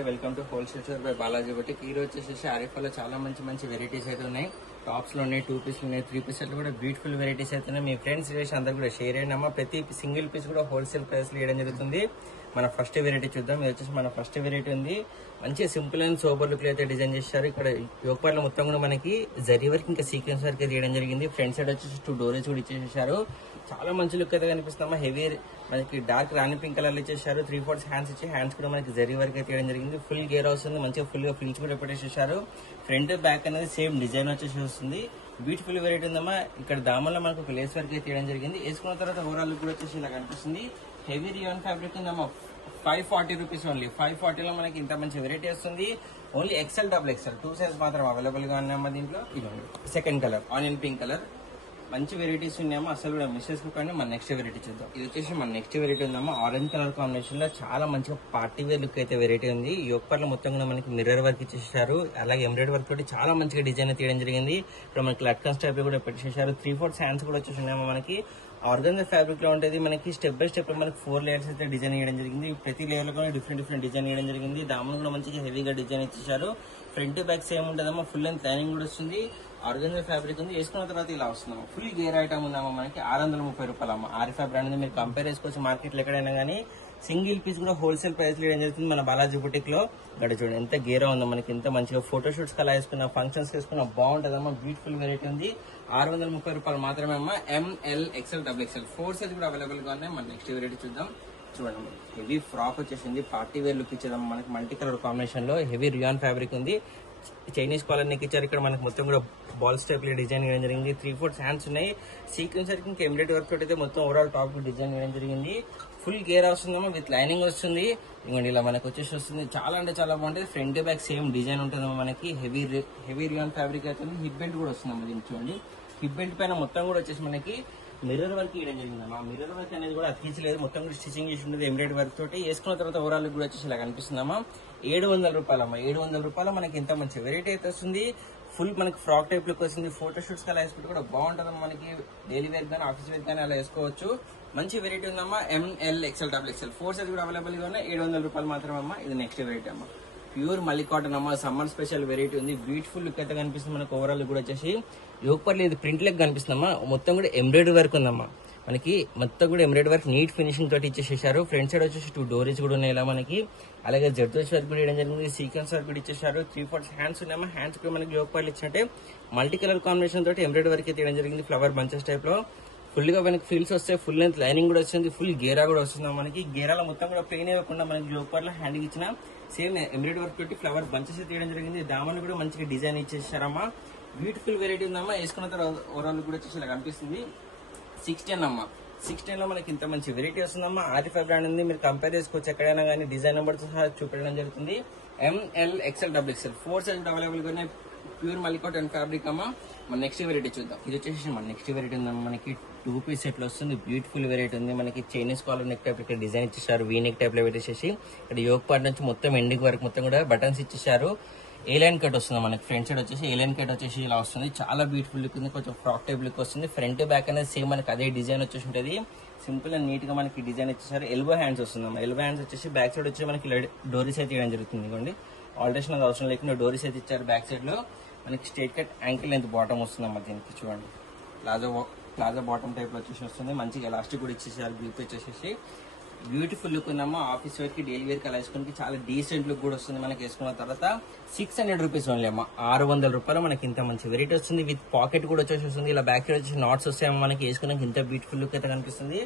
నమస్తే, welcome to wholesale store by Balaji boutique. ఈ రోజు వచ్చేసి ఆరిఫాలో చాలా మంచి వెరైటీస్ అయితే ఉన్నాయి. టాప్స్ లో ఉన్నాయి, 2 పీస్లు ఉన్నాయి, 3 పీస్ కూడా బ్యూటిఫుల్ వెరైటీస్ అయితే ఉన్నాయి. మీ ఫ్రెండ్స్ రిలేషన్ అందరూ కూడా షేర్ చేయండి అమ్మా. ప్రతి సింగిల్ పీస్ కూడా హోల్సేల్ ప్రైస్ లో ఇవ్వడం జరుగుతుంది. మన ఫస్ట్ వెరైటీ చూద్దాం. ఇది వచ్చేసి మన ఫస్ట్ వెరైటీ ఉంది. మంచి సింపుల్ అండ్ సోబర్ లుక్ అయితే డిజైన్ చేశారు. ఇక్కడ యోగపార్లో మొత్తం కూడా మనకి జరీ వర్క్ ఇంకా సీక్వెన్స్ వర్క్ అయితే చేయడం జరిగింది. ఫ్రంట్ సైడ్ వచ్చేసి 2 డోరేజ్ కూడా ఇచ్చేసారు. చాలా మంచి లుక్ అయితే కనిపిస్తామా. హెవీ మనకి డార్క్ రాణి పింక్ కలర్ ఇచ్చేసారు. 3/4 హ్యాండ్స్ ఇచ్చి హ్యాండ్స్ కూడా మనకి జరీ వర్క్ అయితే చేయడం జరిగింది. ఫుల్ గేర్ వస్తుంది. మంచిగా ఫుల్ గా ఫ్రిల్స్ కూడా పెట్టేసేసారు. ఫ్రంట్ బ్యాక్ అనేది సేమ్ డిజైన్ వచ్చేసి వస్తుంది. బ్యూటిఫుల్ వెరైటీ ఉందమ్మా. ఇక్కడ దామల్లో మనకు ఒక లేస్ వర్క్ అయితే చేయడం జరిగింది. వేసుకున్న తర్వాత ఓవరాల్ లుక్ కూడా వచ్చేసి ఇలా కనిపిస్తుంది. హెవీ రియాన్ ఫ్యాబ్రిక్ ఉందమ్మా. 540 రూపీస్ ఓన్లీ. 540 లో మనకి ఇంత మంచి వెరైటీ వస్తుంది. ఓన్లీ XL, XXL 2 సైజ్ మాత్రం అవైలబుల్ గా ఉన్నాయమ్మా. దీంట్లో ఇదిగోండి second colour onion pink colour. మంచి వెరైటీస్ ఉన్నాయమ్మా. అసలు కూడా మిస్ చేసుకోకండి. మన నెక్స్ట్ వెరైటీ చూద్దాం. ఇది వచ్చేసి మన నెక్స్ట్ వెరైటీ ఉందమ్మా. ఆరెంజ్ కలర్ కాంబినేషన్ లో చాలా మంచిగా పార్టీ వేర్ లుక్ అయితే వెరైటీ ఉంది. యోగపార్లో మొత్తం కూడా మనకి మిర్రర్ వర్క్ ఇచ్చేసారు. అలాగే ఎంబ్రాయిడరీ వర్క్ తోటి చాలా మంచిగా డిజైన్ తీయడం జరిగింది. ఇక్కడ మనకి లట్కన్స్ టైప్ కూడా పెట్టేసారు. 3/4 హ్యాండ్స్ కూడా వచ్చేసి ఉన్నాయమ్మా. మనకి ఆర్గనైజర్ ఫ్యాబ్రిక్ లో ఉంటుంది. మనకి స్టెప్ బై స్టెప్ మనకి 4 లేయర్స్ అయితే డిజైన్ చేయడం జరిగింది. ప్రతి లేయర్ లో కూడా డిఫరెంట్ డిజైన్ చేయడం జరిగింది. దామన్ కూడా మంచిగా హెవీగా డిజైన్ ఇచ్చేసారు. ఫ్రంట్ బ్యాక్ సేమ్ ఉంటుందమ్మా. ఫుల్ అండ్ లైనింగ్ కూడా వస్తుంది. ఆర్గనైజర్ ఫ్యాబ్రిక్ ఉంది. వేసుకున్న తర్వాత ఇలా వస్తున్నాం. ఫుల్ గేర్ ఐటమ్ ఉందమ్మా. మనకి 630 రూపాయలు అమ్మ. ఆరిఫా బ్రాండ్ మీరు కంపేర్ చేసుకోవచ్చు మార్కెట్ లో ఎక్కడైనా కానీ. సింగిల్ పీస్ కూడా హోల్సేల్ ప్రైస్ లో ఇవ్వడం జరుగుతుంది మన బాలాజీ బుటిక్ లో. ఇక్కడ చూడండి ఎంత గేరా ఉందో. మనకి ఎంత మంచిగా ఫోటోషూట్స్ అలా వేసుకున్నా, ఫంక్షన్స్ వేసుకున్నా బాగుంటుందమ్మా. బ్యూటిఫుల్ వెరైటీ ఉంది. 630 రూపాయలు మాత్రమే అమ్మా. ML, XL, XXL 4 సైజ్ కూడా అవైలబుల్ గా ఉన్నాయి. మన నెక్స్ట్ వెరైటీ చూద్దాం. చూడండి హెవీ ఫ్రాక్ వచ్చేసింది. పార్టీ వేర్ లుక్ ఇచ్చేదమ్మా. మనకి మల్టీ కలర్ కాంబినేషన్ లో హెవీ రియాన్ ఫ్యాబ్రిక్ ఉంది. చైనీస్ కాలర్ నెక్ ఇచ్చారు. ఇక్కడ మనకి మొత్తం కూడా బాల్స్ టైప్ లో డిజైన్ చేయడం జరిగింది. 3/4 హ్యాండ్స్ ఉన్నాయి. సీక్వెన్స్ వర్క్ ఇంకా ఎంబ్రాయిడరీ వర్క్ తోటి అయితే మొత్తం ఓవరాల్ టాప్ డిజైన్ చేయడం జరిగింది. ఫుల్ గేర్ వస్తుందమ్మా. విత్ లైనింగ్ వస్తుంది. ఇంకోండి ఇలా మనకు వచ్చేసి వస్తుంది. చాలా అంటే చాలా బాగుంటుంది. ఫ్రంట్ బ్యాక్ సేమ్ డిజైన్ ఉంటుందమ్మా. మనకి హెవీ రియాన్ ఫ్యాబ్రిక్ అయితే హిప్ బెల్ట్ కూడా వస్తుందమ్మా. దీనికి చూడండి హిప్ బెల్ట్ పైన మొత్తం కూడా వచ్చేసి మనకి మిర్రర్ వర్క్ ఇవ్వడం జరిగిందమ్మా. మిర్రర్ వర్క్ అనేది కూడా అతికించలేదు. మొత్తం కూడా స్టిచింగ్ చేసి ఉంటుంది ఎంబ్రాయిడరీ వర్క్ తోటి. వేసుకున్న తర్వాత ఓవరాల్ కూడా వచ్చేసి ఇలా కనిపిస్తుందమ్మా. 700 రూపాయలు అమ్మా. 700 రూపాయలు మనకి ఇంత మంచి వెరైటీ అయితే వస్తుంది. ఫుల్ మనకి ఫ్రాక్ టైప్ లుక్ వస్తుంది. ఫోటోషూట్స్ అలా వేసుకుంటే కూడా బాగుంటుందమ్మా. మనకి డైలీ వేర్ కానీ ఆఫీస్ వేర్ కానీ అలా వేసుకోవచ్చు. మంచి వెరైటీ ఉందమ్మా. ML, XL, XXL 4 సైజ్ కూడా అవైలబుల్ గా ఉన్నాయి. 700 రూపాయలు మాత్రమే అమ్మా. ఇది నెక్స్ట్ వెరైటీ అమ్మా. ప్యూర్ మల్లి కాటన్ అమ్మా. సమ్మర్ స్పెషల్ వెరైటీ ఉంది. బ్యూటిఫుల్ లుక్ అయితే కనిపిస్తుంది. మనకు ఓవరాల్ కూడా వచ్చేసి యోగపార్లో ఇది ప్రింట్ లెక్ కనిపిస్తుందమ్మా. మొత్తం కూడా ఎంబ్రాయిడరీ వర్క్ ఉందమ్మా. మనకి మొత్తం కూడా ఎంబ్రాయిడరీ వర్క్ నీట్ ఫినిషింగ్ తోటి ఇచ్చేసేసారు. ఫ్రంట్ సైడ్ వచ్చేసి 2 డోరీస్ కూడా ఉన్నాయి ఇలా మనకి. అలాగే జర్దోష్ వర్క్ కూడా వేయడం జరిగింది. సీక్వెన్స్ వర్క్ కూడా ఇచ్చేసారు. 3/4 హ్యాండ్స్ ఉన్నాయమ్మా. హ్యాండ్స్ కూడా మనకి యోగపార్లు ఇచ్చినట్టే మల్టీ కలర్ కాంబినేషన్ తోటి ఎంబ్రాయిడరీ వర్క్ తీయడం జరిగింది. ఫ్లవర్ బంచెస్ టైప్ లో ఫుల్ గా మనకి ఫీల్స్ వస్తాయి. ఫుల్ లెంత్ లైనింగ్ కూడా వస్తుంది. ఫుల్ గేరా కూడా వస్తుంది మనకి. గేరాలో మొత్తం కూడా ప్లెయిన్ ఇవ్వకుండా మనకి యోగపార్లో హ్యాండ్ ఇచ్చిన సేమ్ ఎంబ్రాయిడరీ వర్క్ తోటి ఫ్లవర్ బంచెస్ తీయడం జరిగింది. దామన్ కూడా మంచిగా డిజైన్ ఇచ్చేసారమ్మా. బ్యూటిఫుల్ వెరైటీ ఉందమ్మా. వేసుకున్న తర్వాత ఓవరాల్ కూడా వచ్చేసి ఇలా కనిపిస్తుంది. 610 అమ్మా. 610 లో మనకి ఇంత మంచి వెరైటీ వస్తుందమ్మా. ఆరిఫా బ్రాండ్ ఉంది. మీరు కంపేర్ చేసుకోవచ్చు ఎక్కడైనా కానీ. డిజైన్ నెంబర్ చూపించడం జరుగుతుంది. ML, XL, XXL 4 size available గా ఉన్నాయి. ప్యూర్ మల్లి కాటన్ ఫ్యాబ్రిక్ అమ్మా. మన నెక్స్ట్ వెరైటీ చూద్దాం. ఇది వచ్చేసి మన నెక్స్ట్ వెరైటీ ఉందమ్మా. మనకి 2 పీస్ సెట్ లో వస్తుంది. బ్యూటిఫుల్ వెరైటీ ఉంది. మనకి చైనీస్ కాలర్ నెక్ టైప్ ఇక్కడ డిజైన్ ఇచ్చేసారు. వీ నెక్ టైప్ లో పెట్టేసేసి ఇక్కడ యోగ్ పార్ట్ నుంచి మొత్తం ఎండింగ్ వరకు మొత్తం కూడా బటన్స్ ఇచ్చేసారు. ఏ లైన్ కట్ వస్తుంది మనకి. ఫ్రంట్ సైడ్ వచ్చేసి ఏ లైన్ కట్ వచ్చేసి ఇలా వస్తుంది. చాలా బ్యూటిఫుల్ లుక్ ఉంది. కొంచెం ఫ్రాక్ టైప్ లుక్ వస్తుంది. ఫ్రంట్ బ్యాక్ అనేది సేమ్ మనకి అదే డిజైన్ వచ్చేసి ఉంటుంది. సింపుల్ అండ్ నీట్ గా మనకి డిజైన్ ఇచ్చేసారు. ఎల్బో హ్యాండ్స్ వస్తుందమ్మా. ఎల్బో హ్యాండ్స్ వచ్చేసి బ్యాక్ సైడ్ వచ్చి మనకి డోరీస్ అయితే ఇవ్వడం జరుగుతుంది. ఇవ్వండి ఆల్టరేషన్ అది అవసరం లేకుండా డోరీస్ అయితే ఇచ్చారు. బ్యాక్ సైడ్ లో మనకి straight cut ankle length bottom వస్తుందమ్మా. దీనికి చూడండి ప్లాజా బాటమ్ టైప్ లో వచ్చేసి వస్తుంది. మంచిగా ఎలాస్టిక్ కూడా ఇచ్చేసారు. గ్రిప్ వచ్చేసి బ్యూటిఫుల్ లుక్ ఉందమ్మా. ఆఫీస్ వేర్ కి డైలీ వేర్ కి అలా వేసుకోవడానికి చాలా డీసెంట్ లుక్ కూడా వస్తుంది. మనకి వేసుకున్న తర్వాత 600 రూపీస్ ఓన్లీ అమ్మా. 600 రూపాయలు మనకి ఇంత మంచి వెరైటీ వస్తుంది. విత్ పాకెట్ కూడా వచ్చేసి వస్తుంది. ఇలా బ్యాక్ సైడ్ వచ్చేసి నాట్స్ వస్తాయమ్మా. మనకి వేసుకోవడానికి ఇంత బ్యూటిఫుల్ లుక్ అయితే కనిపిస్తుంది.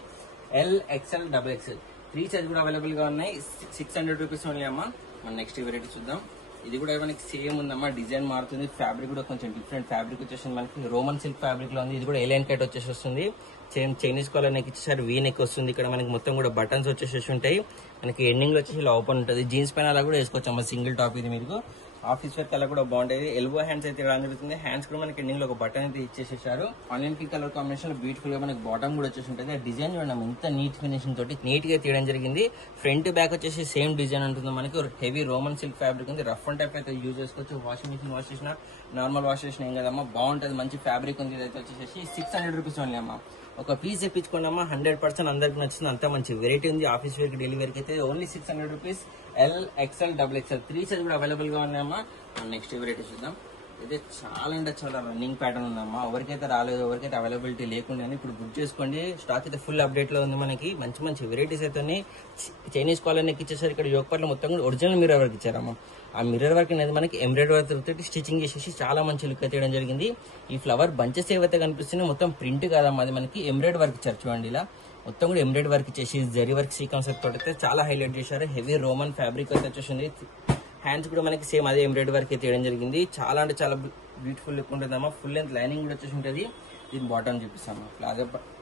L, XL, XXL 3 సైజ్ కూడా అవైలబుల్ గా ఉన్నాయి. 600 రూపీస్ ఓన్లీ అమ్మా. మన నెక్స్ట్ వెరైటీ చూద్దాం. ఇది కూడా మనకి సేమ్ ఉందమ్మా. డిజైన్ మారుతుంది. ఫ్యాబ్రిక్ కూడా కొంచెం డిఫరెంట్ ఫ్యాబ్రిక్ వచ్చేసింది. మనకి రోమన్ సిల్క్ ఫ్యాబ్రిక్ లో ఉంది. ఇది కూడా ఎలైన్ కట్ వచ్చేసి వస్తుంది. సేమ్ చైనీస్ కాలర్ నెక్ ఇచ్చేసారు. వీ నెక్ వస్తుంది. ఇక్కడ మనకి మొత్తం కూడా బటన్స్ వచ్చేసి ఉంటాయి. మనకి ఎండింగ్ లో వచ్చేసి ఇలా ఓపెన్ ఉంటుంది. జీన్స్ పైన అలా కూడా వేసుకోవచ్చు అమ్మా. సింగిల్ టాప్ ఇది మీకు ఆఫీస్ వర్క్ అలా కూడా బాగుంటుంది. ఎల్బో హ్యాండ్స్ అయితే ఇలా జరుగుతుంది. హ్యాండ్స్ కూడా మనకి ఎండింగ్ లో ఒక బటన్ అయితే ఇచ్చేసేసారు. ఆనియన్ పింక్ కలర్ కాంబినేషన్ లో బ్యూటిఫుల్ గా మనకి బాటమ్ కూడా వచ్చేసి ఉంటుంది. ఆ డిజైన్ చూడండి ఇంత నీట్ ఫినిషింగ్ తోటి నీట్ గా తీయడం జరిగింది. ఫ్రంట్ బ్యాక్ వచ్చేసి సేమ్ డిజైన్ ఉంటుంది. మనకి హెవీ రోమన్ సిల్క్ ఫ్యాబ్రిక్ ఉంది. రఫ్ అండ్ టైప్ అయితే యూజ్ చేసుకోవచ్చు. వాషింగ్ మిషన్ వాష్ చేసిన నార్మల్ వాష్ చేసిన ఏం కదమ్మా. బాగుంటుంది. మంచి ఫ్యాబ్రిక్ ఉంది. ఇదైతే వచ్చేసి 600 రూపీస్ ఓన్లీ అమ్మా. ఒక పీస్ తెప్పించుకున్నామా 100% అందరికి నచ్చుతుంది. అంత మంచి వెరైటీ ఉంది. ఆఫీస్ వేర్ కి డైలీ వేర్ కి అయితే only 600 rupees. L, XL, double XL 3 size కూడా అవైలబుల్ గా ఉన్నాయమ్మా. నెక్స్ట్ వెరైటీ చూద్దాం. ఇది చాలా అంటే చాలా రన్నింగ్ ప్యాటర్న్ ఉందమ్మా. ఎవరికైతే రాలేదు, ఎవరికైతే అవైలబిలిటీ లేకుండా ఇప్పుడు బుక్ చేసుకోండి. స్టాక్ అయితే ఫుల్ అప్డేట్ లో ఉంది. మనకి మంచి మంచి వెరైటీస్ అయితే చైనీస్ కాలర్ నెక్ ఇచ్చేసారు. ఇక్కడ యోగపట్ల మొత్తం కూడా ఒరిజినల్ మిర్రర్ వర్క్ ఇచ్చారమ్మా. ఆ మిర్రర్ వర్క్ అనేది మనకి ఎంబ్రాయిడరీ వర్క్ తోటి స్టిచింగ్ చేసేసి చాలా మంచి లుక్ అయితే జరిగింది. ఈ ఫ్లవర్ బంచెస్ ఏవైతే కనిపిస్తున్నాయి మొత్తం ప్రింట్ కాదమ్మా, అది మనకి ఎంబ్రాయిడరీ వర్క్ ఇచ్చారు. చూడండి ఇలా మొత్తం కూడా ఎంబ్రాయిడరీ వర్క్ ఇచ్చేసి జరీ వర్క్ సీక్వెన్స్ తోటి అయితే చాలా హైలైట్ చేశారు. హెవీ రోమన్ ఫ్యాబ్రిక్ అయితే వచ్చేసింది. హ్యాండ్స్ కూడా మనకి సేమ్ అదే ఎంబ్రాయిడరీ వర్క్ అయితే జరిగింది. చాలా అంటే చాలా బ్యూటిఫుల్ లుక్ ఉంటుందమ్మా. ఫుల్ లెంత్ లైనింగ్ కూడా వచ్చేసి ఉంటుంది. దీని బాటమ్ చూపిస్తాము.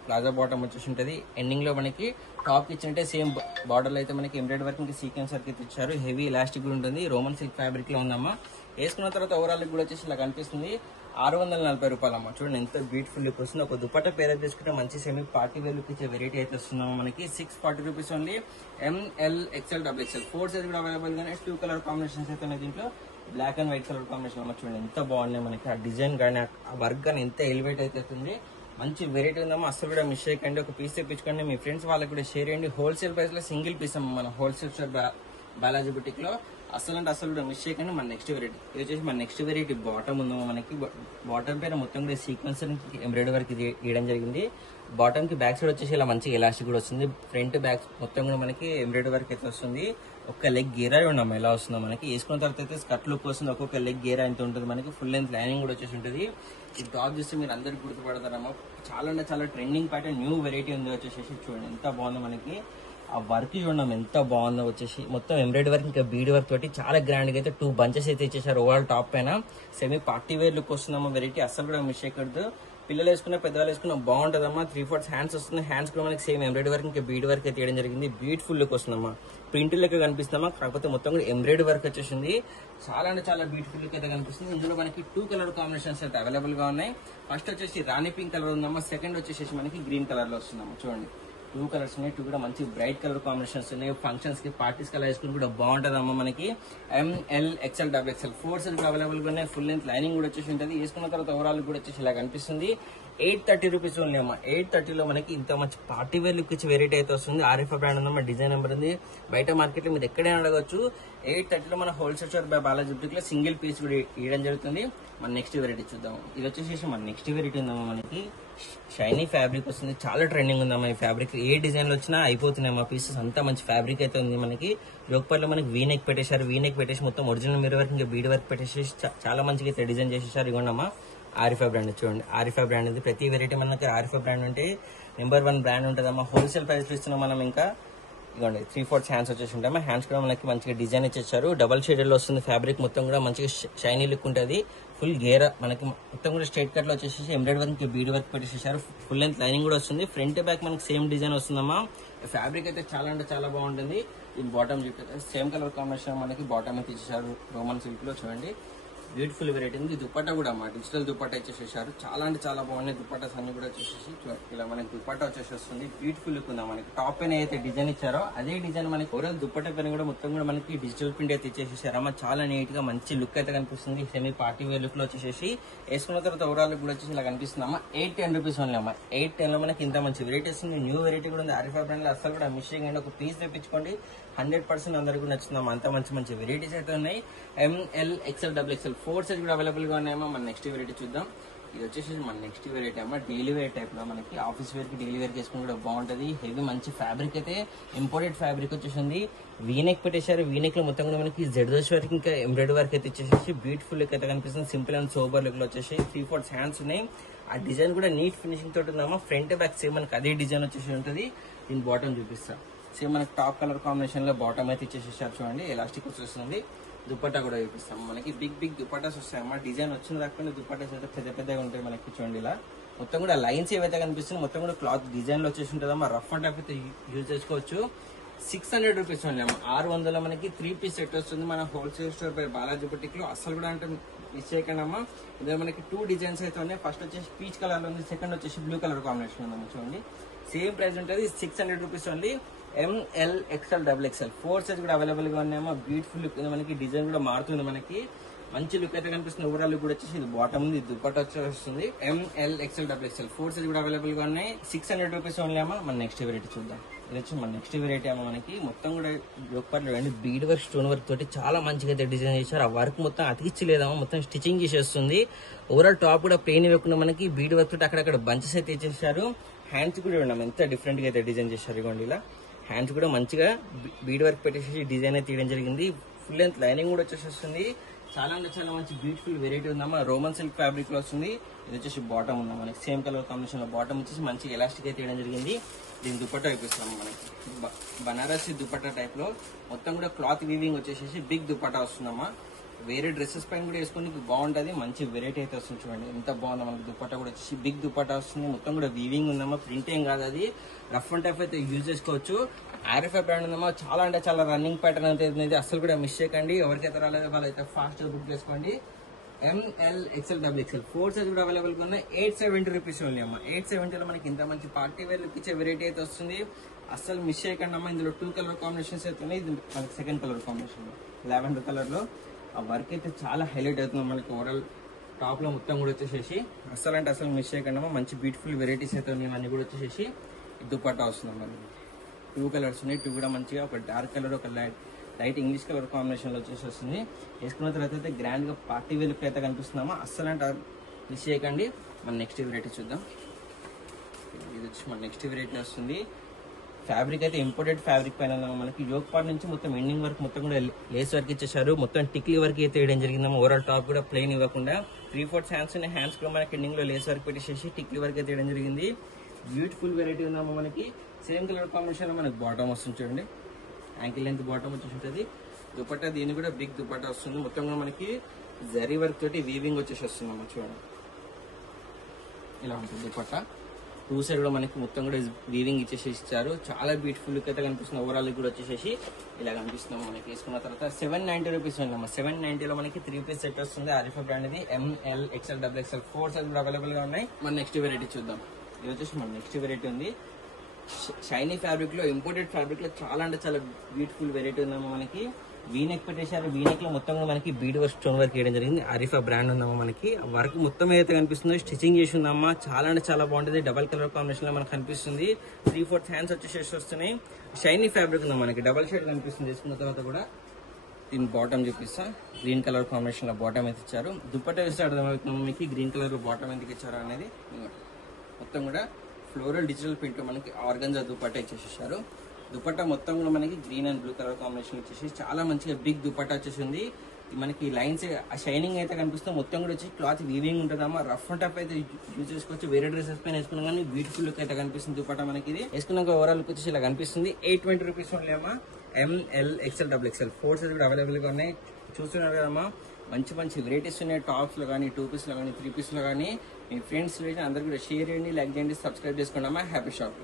ప్లాజా బాటమ్ వచ్చేసి ఉంటుంది. ఎండింగ్ లో మనకి టాప్ ఇచ్చింటే సేమ్ బార్డర్ లో అయితే మనకి ఎంబ్రాయిడరీ వర్క్ ఇంకా సీక్వెన్స్ వర్క్ అయితే ఇచ్చారు. హెవీ ఎలాస్టిక్ కూడా ఉంటుంది. రోమన్ సిల్క్ ఫ్యాబ్రిక్ లో ఉందమ్మా. వేసుకున్న తర్వాత ఓవరాల్ కూడా వచ్చేసి ఇలా కనిపిస్తుంది. 640 రూపాయలమ్మా. చూడండి ఎంత బ్యూటిఫుల్ లుక్ వస్తుంది. ఒక దుపట్టా పేరు తీసుకుంటే మంచి సెమీ పార్టీ వేర్ లుక్ ఇచ్చే వెరైటీ అయితే వస్తుందమ్మా. మనకి 640 rupees only. M L, XL, double XL 4 size కూడా అవైలబుల్ గానే 2 కలర్ కాంబినేషన్స్ అయితే ఉన్నాయి. దీంట్లో black and white colour combination అమ్మ. చూడండి ఎంత బాగున్నాయి మనకి. ఆ డిజైన్ కానీ ఆ వర్క్ కానీ ఎంత ఎలివేట్ అయితే అవుతుంది. మంచి వెరైటీ ఉందమ్మా. అసలు కూడా మిస్ చేయకండి. ఒక పీస్ తెప్పించుకోండి. మీ ఫ్రెండ్స్ వాళ్ళకి కూడా షేర్ చేయండి. హోల్సేల్ ప్రైస్ లో సింగిల్ పీస్ అమ్మ. మన హోల్సేల్ స్టోర్ బాలాజీ బుటిక్ లో అసలు అంటే అసలు కూడా మిస్ చేయకండి. మన నెక్స్ట్ వెరైటీ ఇది వచ్చేసి మన నెక్స్ట్ వెరైటీ బాటమ్ ఉందమ్మా. మనకి బాటమ్ పైన మొత్తం కూడా సీక్వెన్స్ ఎంబ్రాయిడరీ వర్క్ ఇవ్వడం జరిగింది. బాటమ్ కి బ్యాక్ సైడ్ వచ్చేసి ఇలా మంచి ఎలాస్టిక్ కూడా వస్తుంది. ఫ్రంట్ బ్యాక్ మొత్తం కూడా మనకి ఎంబ్రాయిడరీ వర్క్ అయితే వస్తుంది. ఒక్క లెగ్ గేరా ఉండమ్మా ఎలా వస్తుందో మనకి. వేసుకున్న తర్వాత అయితే స్కర్ట్ లుక్ వస్తుంది. ఒక్కొక్క లెగ్ గేరా ఎంత ఉంటుంది మనకి. ఫుల్ లెంత్ లైనింగ్ కూడా వచ్చేసి ఉంటుంది. ఈ టాప్ చూస్తే మీరు అందరికి గుర్తుపడతారమ్మా. చాలా అంటే చాలా ట్రెండింగ్ ప్యాటర్న్ న్యూ వెరైటీ ఉంది వచ్చేసి. చూడండి ఎంత బాగుందో మనకి. ఆ వర్క్ చూడడం ఎంత బాగుందో వచ్చేసి. మొత్తం ఎంబ్రాయిడరీ వర్క్ ఇంకా బీడ్ వర్క్ తోటి చాలా గ్రాండ్ గా అయితే 2 బంచెస్ అయితే ఇచ్చేసారు. ఓవరాల్ టాప్ పైన సెమీ పార్టీ వేర్ లుక్ వస్తుందమ్మా. వెరైటీ అసలు కూడా మిస్ చేయకూడదు. పిల్లలు వేసుకున్న పెద్దవాళ్ళు వేసుకున్న బాగుంటుందమ్మా. 3/4 హ్యాండ్స్ వస్తుంది. హ్యాండ్స్ కూడా మనకి సేమ్ ఎంబ్రాయిడరీ వర్క్ ఇంకా బీడ్ వర్క్ అయితే తీయడం జరిగింది. బ్యూటిఫుల్ లుక్ వస్తుందమ్మా. ప్రింట్ లెక్క కనిపిస్తామా. కాకపోతే మొత్తం కూడా ఎంబ్రాయిడరీ వర్క్ వచ్చేసింది. చాలా అంటే చాలా బ్యూటిఫుల్ లుక్ అయితే కనిపిస్తుంది. ఇందులో మనకి 2 కలర్ కాంబినేషన్స్ అయితే అవైలబుల్ గా ఉన్నాయి. ఫస్ట్ వచ్చేసి రాణి పింక్ కలర్ ఉందమ్మా. సెకండ్ వచ్చేసి మనకి గ్రీన్ కలర్ లో వస్తుందమ్మా. చూడండి 2 కలర్స్ ఉన్నాయి. 2 కూడా మంచి బ్రైట్ కలర్ కాంబినేషన్స్ ఉన్నాయి. ఫంక్షన్స్ కి పార్టీస్ కలర్ వేసుకుని కూడా బాగుంటది అమ్మ. మనకి ML, XL, double XL 4 size కూడా అవైలబుల్ గా ఉన్నాయి. ఫుల్ లెంత్ లైనింగ్ కూడా వచ్చేసి ఉంటుంది. వేసుకున్న తర్వాత ఓవరాల్ కూడా వచ్చేసి ఇలా కనిపిస్తుంది. 830 రూపీస్ ఓన్లీ అమ్మా. 830 లో మనకి ఇంత మంచి పార్టీ వేర్ లుక్ ఇచ్చే వెరైటీ అయితే వస్తుంది. ఆర్ఎఫ్ బ్రాండ్ ఉందమ్మా. డిజైన్ నెంబర్ ఉంది. బయట మార్కెట్ లో మీరు ఎక్కడైనా అడగచ్చు. 830 లో మన wholesale store by Balaji boutique లో సింగిల్ పీస్ కూడా ఇవ్వడం జరుగుతుంది. మన నెక్స్ట్ వెరైటీ చూద్దాం. ఇది వచ్చేసి మన నెక్స్ట్ వెరైటీ ఉందమ్మా. మనకి షైనీ ఫ్యాబ్రిక్ వస్తుంది. చాలా ట్రెండింగ్ ఉందమ్మా ఈ ఫ్యాబ్రిక్. ఏ డిజైన్ లో వచ్చినా అయిపోతున్నాయి మా పీసెస్. అంతా మంచి ఫ్యాబ్రిక్ అయితే ఉంది మనకి. యోగపట్లో మనకి వీనెక్ పెట్టేశారు. వీనెక్ పెట్టేసి మొత్తం ఒరిజినల్ మిర్రర్ వర్క్ ఇంకా బీడ్ వర్క్ పెట్టేసి చాలా మంచిగా అయితే డిజైన్ చేసేసారు. ఇవ్వండమ్మా ఆరిఫా బ్రాండ్. చూడండి ఆరిఫా బ్రాండ్ ఇది. ప్రతి వెరైటీ మనకి ఆరిఫా బ్రాండ్ ఉంటే నెంబర్ 1 బ్రాండ్ ఉంటుందమ్మా. హోల్సేల్ ప్రైస్ లో ఇస్తున్నాం మనం. ఇంకా ఇవ్వండి 3/4 హ్యాండ్స్ వచ్చేసి ఉంటాయి. హ్యాండ్స్ కూడా మనకి మంచిగా డిజైన్ ఇచ్చేసారు. డబల్ షేడెడ్ లో వస్తుంది. ఫ్యాబ్రిక్ మొత్తం కూడా మంచిగా షైనీ లుక్ ఉంటుంది. ఫుల్ గేర్ మనకి మొత్తం కూడా స్ట్రైట్ కట్ లో వచ్చేసి ఎంబ్రాయిడరీ వర్క్ బీడ్ వర్క్ పెట్టేసేసారు. ఫుల్ లెంత్ లైనింగ్ కూడా వస్తుంది. ఫ్రంట్ బ్యాక్ మనకి సేమ్ డిజైన్ వస్తుందమ్మా. ఫ్యాబ్రిక్ అయితే చాలా అంటే చాలా బాగుంటుంది. ఈ బాటమ్ చూపిస్తారు. సేమ్ కలర్ కాంబినేషన్ మనకి బాటమ్ అయితే ఇచ్చేసారు. రోమన్ సిల్క్ లో చూడండి బ్యూటిఫుల్ వెరైటీ ఉంది. దుపట్టా కూడా అమ్మా డిజిటల్ దుపట్టా ఇచ్చేసేసారు. చాలా అంటే చాలా బాగున్నాయి. దుపట్టాస్ అన్ని కూడా వచ్చేసి ఇలా మనకి దుపట్టా వచ్చేసి వస్తుంది. బ్యూటిఫుల్ లుక్ ఉందా. మనకి టాప్ పైన అయితే డిజైన్ ఇచ్చారో అదే డిజైన్ మనకి ఓవరాల్ దుపట్టా పైన కూడా మొత్తం కూడా మనకి డిజిటల్ ప్రింట్ అయితే ఇచ్చేసేసారు అమ్మా. చాలా నీట్ గా మంచి లుక్ అయితే కనిపిస్తుంది. సెమీ పార్టీ వేర్ లుక్ లో వచ్చేసి వేసుకున్న తర్వాత ఓవరాల్ కూడా వచ్చేసి ఇలా కనిపిస్తుంది అమ్మా. 810 రూపీస్ ఓన్లీ అమ్మా. 810 లో మనకి ఇంత మంచి వెరైటీ వస్తుంది. న్యూ వెరైటీ కూడా ఉంది. ఆరిఫా బ్రాండ్ లో అసలు కూడా మిస్ చేయండి. ఒక పీస్ తెప్పించుకోండి. 100% అందరికీ నచ్చుతుందమ్మా. అంత మంచి మంచి వెరైటీస్ అయితే ఉన్నాయి. ML, XL, double XL 4 size కూడా అవైలబుల్ గా ఉన్నాయమ్మా. మన నెక్స్ట్ వెరైటీ చూద్దాం. ఇది వచ్చేసి మన నెక్స్ట్ వెరైటీ అమ్మా. డైలీ వేర్ టైప్ లో మనకి ఆఫీస్ వేర్ కి డైలీ వేర్ చేసుకుని కూడా బాగుంటది. హెవీ మంచి ఫ్యాబ్రిక్ అయితే ఇంపోర్టెడ్ ఫ్యాబ్రిక్ వచ్చేసింది. వీనెక్ పెట్టేశారు. వీనెక్ లో మొత్తం కూడా మనకి జెడ్దోష్ వర్క్ ఇంకా ఎంబ్రాయిడరీ వర్క్ అయితే ఇచ్చేసి బ్యూటిఫుల్ లుక్ అయితే కనిపిస్తుంది. సింపుల్ అండ్ సోబర్ లుక్ లో వచ్చేసి 3/4 హ్యాండ్స్ ఉన్నాయి. ఆ డిజైన్ కూడా నీట్ ఫినిషింగ్ తోటి ఉందమ్మా. ఫ్రంట్ బ్యాక్ సేమ్ మనకి అదే డిజైన్ వచ్చేసి ఉంటుంది. దీని బాటమ్ చూపిస్తా. సేమ్ మనకి టాప్ కలర్ కాంబినేషన్ లో బాటమ్ అయితే ఇచ్చేసేసారు. చూడండి ఎలాస్టిక్ వచ్చేస్తుంది. దుపట్టా కూడా చూపిస్తాం. మనకి బిగ్ దుపట్టాస్ వస్తాయమ్మా. డిజైన్ వచ్చిన దాకా దుపట్టాస్ అయితే పెద్ద పెద్దగా ఉంటాయి మనకి. చూడండి ఇలా మొత్తం కూడా లైన్స్ ఏవైతే కనిపిస్తున్నాయి మొత్తం కూడా క్లాత్ డిజైన్ లో వచ్చేసి ఉంటుందమ్మా. రఫ్ అండ్ టఫ్ అయితే యూజ్ చేసుకోవచ్చు. 600 రూపీస్ ఓన్లీ అమ్మా. 600 మనకి 3 పీస్ సెట్ వస్తుంది. మన wholesale store by Balaji boutique లో. అసలు కూడా అంటే మిస్ చేయకండి అమ్మా. ఇందులో మనకి 2 డిజైన్స్ అయితే ఉన్నాయి. ఫస్ట్ వచ్చేసి పీచ్ కలర్ లో ఉంది. సెకండ్ వచ్చేసి బ్లూ కలర్ కాంబినేషన్ ఉందమ్మా. చూడండి సేమ్ ప్రైస్ ఉంటుంది. 600 rupees only. M L, XL, double XL 4 size కూడా అవైలబుల్ గా ఉన్నాయమ్మా. బ్యూటిఫుల్ లుక్ మనకి. డిజైన్ కూడా మారుతుంది మనకి. మంచి లుక్ అయితే కనిపిస్తుంది. ఓవరాల్ లుక్ కూడా వచ్చేసి ఇది బాటమ్ ఉంది, దుపట్టా వచ్చేస్తుంది. ML XL XXL 4 సైజ్ కూడా అవైలబుల్ గా ఉన్నాయి. 600 రూపీస్ ఓన్లీ అమ్మా. మన నెక్స్ట్ వెరైటీ చూద్దాం. ఇది వచ్చి మన నెక్స్ట్ వెరైటీ అమ్మ. మనకి మొత్తం కూడా యోగపాట్లో బీడ్ వర్క్ స్టోన్ వర్క్ తోటి చాలా మంచిగా అయితే డిజైన్ చేశారు. ఆ వర్క్ మొత్తం అతికిచ్చలేదమ్మా, మొత్తం స్టిచింగ్ చేసేస్తుంది. ఓవరాల్ టాప్ కూడా ప్లెయిన్ ఇవ్వకుండా మనకి బీడ్ వర్క్ తోటి అక్కడక్కడ బంచెస్ అయితే ఇచ్చేసారు. హ్యాండ్స్ కూడా ఉన్నాం ఎంత డిఫరెంట్ గా అయితే డిజైన్ చేశారు. ఇవ్వండి ఇలా హ్యాండ్స్ కూడా మంచిగా బీడ్ వర్క్ పెట్టేసి డిజైన్ అయితే తీయడం జరిగింది. ఫుల్ లెంత్ లైనింగ్ కూడా వచ్చేసేస్తుంది. చాలా అంటే చాలా మంచి బ్యూటిఫుల్ వెరైటీ ఉందమ్మా. రోమన్ సిల్క్ ఫ్యాబ్రిక్ లో వస్తుంది. ఇది వచ్చేసి బాటమ్ ఉందా మనకి సేమ్ కలర్ కాంబినేషన్ లో బాటమ్ వచ్చేసి మంచి ఎలాస్టిక్ అయితే తీయడం జరిగింది. దీని దుపట్టా అయిపోతున్నాము మనకి బనారసి దుపట్టా టైప్ లో మొత్తం కూడా క్లాత్ వీవింగ్ వచ్చేసి బిగ్ దుపట్టా వస్తుందమ్మా. వేరే డ్రెస్సెస్ పైన కూడా వేసుకోనికి బాగుంటది. మంచి వెరైటీ అయితే వస్తుంది. చూడండి ఎంత బాగుందో మనకి దుపట్టా కూడా వచ్చేసి బిగ్ దుపట్టా వస్తుంది. మొత్తం కూడా వీవింగ్ ఉందమ్మా. ప్రింట్ ఏం కాదు, అది రఫ్ అండ్ టైప్ అయితే యూజ్ చేసుకోవచ్చు. RFI బ్రాండ్ ఉందమ్మా. చాలా అంటే చాలా రన్నింగ్ ప్యాటర్న్ అయితే ఉంది. అసలు కూడా మిస్ చేయకండి. ఎవరికైతే రాలేదో వాళ్ళైతే ఫాస్ట్ గా బుక్ చేసుకోండి. ML XL XXL 4 సైజ్ కూడా అవైలబుల్ గా ఉన్నాయి. 870 రూపీస్ ఓన్లీ అమ్మా. 870 లో మనకి ఇంత మంచి పార్టీ వేర్ లుక్ ఇచ్చే వెరైటీ అయితే వస్తుంది. అసలు మిస్ చేయకండి అమ్మా. ఇందులో 2 కలర్ కాంబినేషన్స్ అయితే ఉన్నాయి. ఇది మనకి సెకండ్ కలర్ కాంబినేషన్ లో లావెండర్ కలర్ లో ఆ వర్క్ అయితే చాలా హైలైట్ అవుతుంది మనకి. ఓవరాల్ టాప్ లో మొత్తం కూడా వచ్చేసేసి అసలు అంటే అసలు మిస్ చేయకండి అమ్మా. మంచి బ్యూటిఫుల్ వెరైటీస్ అయితే ఉన్నాయి. అన్ని కూడా వచ్చేసేసి దుపట్టా వస్తుంది మనకి. 2 కలర్స్ ఉన్నాయి. 2 కూడా మంచిగా ఒక డార్క్ కలర్, ఒక లైట్ ఇంగ్లీష్ కలర్ కాంబినేషన్ లో వచ్చేసి వస్తుంది. వేసుకున్న తర్వాత అయితే గ్రాండ్ గా పార్టీ వేర్ లుక్ అయితే కనిపిస్తున్నామా. అస్సలు అంటే మిస్ చేయకండి. మన నెక్స్ట్ వెరైటీ చూద్దాం. ఇది వచ్చి మన నెక్స్ట్ వెరైటీ వస్తుంది. ఫ్యాబ్రిక్ అయితే ఇంపోర్టెడ్ ఫ్యాబ్రిక్ పైన మనకి యోగ్ పార్ట్ నుంచి మొత్తం ఎండింగ్ వర్క్ మొత్తం కూడా లేస్ వర్క్ ఇచ్చేసారు. మొత్తం టిక్లీ వర్క్ అయితే వేయడం జరిగిందమ్మా. ఓవరాల్ టాప్ కూడా ప్లెయిన్ ఇవ్వకుండా 3/4 హ్యాండ్స్ ఉన్నాయి. హ్యాండ్స్ కూడా మనకి ఎండింగ్ లో లేస్ వర్క్ పెట్టేసి టిక్లీ వర్క్ అయితే వేయడం జరిగింది. బ్యూటిఫుల్ వెరైటీ ఉందమ్మా. మనకి సేమ్ కలర్ కాంబినేషన్ లో మనకి బాటమ్ వస్తుంది. చూడండి యాంకిల్ లెంత్ బాటమ్ వచ్చేసి ఉంటుంది. దుపట్టా దీని కూడా బిగ్ దుపట్టా వస్తుంది. మొత్తం కూడా మనకి జరీ వర్క్ తోటి వీవింగ్ వచ్చేసి వస్తుందమ్మా. చూడండి ఇలా ఉంటుంది దుపట్టా. 2 సైడ్ కూడా మనకి మొత్తం కూడా వీవింగ్ ఇచ్చేసి ఇచ్చారు. చాలా బ్యూటిఫుల్ లుక్ అయితే కనిపిస్తుంది. ఓవరాల్ కూడా వచ్చేసి ఇలా కనిపిస్తుంది మనకి. వేసుకున్న తర్వాత 790 రూపీస్ ఉందమ్మా. 790 లో మనకి 3 పీస్ సెట్ వస్తుంది. RFI బ్రాండ్ ఇది. ML XL XXL 4 సైజ్ కూడా అవైలబుల్ గా ఉన్నాయి. మన నెక్స్ట్ వెరైటీ చూద్దాం. ఇది వచ్చేసి మన నెక్స్ట్ వెరైటీ ఉంది. షైనీ ఫ్యాబ్రిక్ లో ఇంపోర్టెడ్ ఫ్యాబ్రిక్ లో చాలా అంటే చాలా బ్యూటిఫుల్ వెరైటీ ఉందమ్మా. మనకి వీనెక్ పెట్టేశారు. వీనెక్ లో మొత్తం కూడా మనకి బీడ్ వర్క్ స్టోన్ వర్క్ వేయడం జరిగింది. RFI బ్రాండ్ ఉందమ్మా. మనకి వర్క్ మొత్తం ఏదైతే కనిపిస్తుందో స్టిచింగ్ చేసి ఉందమ్మా. చాలా అంటే చాలా బాగుంటుంది. డబల్ కలర్ కాంబినేషన్ లో మనకు కనిపిస్తుంది. 3/4 హ్యాండ్స్ వచ్చేసి వస్తున్నాయి. షైనీ ఫ్యాబ్రిక్ ఉందా మనకి. డబల్ షేడ్ కనిపిస్తుంది. వేసుకున్న తర్వాత కూడా దీని బాటమ్ చూపిస్తా. గ్రీన్ కలర్ కాంబినేషన్ లో బాటమ్ అయితే ఇచ్చారు. దుపట్టా వేస్తే అర్థమవుతుంది మీకు గ్రీన్ కలర్ బాటమ్ ఎందుకు ఇచ్చారు అనేది. మొత్తం కూడా ఫ్లోరల్ డిజిటల్ ప్రింట్ మనకి ఆర్గంజా దుపట్టా ఇచ్చేసేసారు. దుపట్టా మొత్తం కూడా మనకి green and blue colour combination ఇచ్చేసి చాలా మంచిగా బిగ్ దుపట్టా వచ్చేసింది. మనకి లైన్స్ షైనింగ్ అయితే కనిపిస్తుంది. మొత్తం కూడా వచ్చి క్లాత్ వీవింగ్ ఉంటుందమ్మా. రఫ్ అండ్ టఫ్ అయితే యూజ్ చేసుకోవచ్చు. వేరే డ్రెస్సెస్ పైన వేసుకున్నా కానీ బ్యూటిఫుల్ లుక్ అయితే కనిపిస్తుంది దుపట్టా మనకి. ఇది వేసుకున్నాక ఓవరాల్ లుక్ వచ్చేసి ఇలా కనిపిస్తుంది. 820 రూపీస్ ఓన్లీ అమ్మా. ML XL XXL 4 సైజ్ కూడా అవైలబుల్ గా ఉన్నాయి. చూస్తున్నారు కదమ్మా. మంచి మంచి వెరైటీస్ ఉన్నాయి. టాప్స్ లో కానీ, 2 పీస్ లో కానీ, 3 పీస్ లో కానీ. మీ ఫ్రెండ్స్ అందరు కూడా షేర్ చేయండి, లైక్ చేయండి, సబ్స్క్రైబ్ చేసుకోండి అమ్మా. Happy shopping.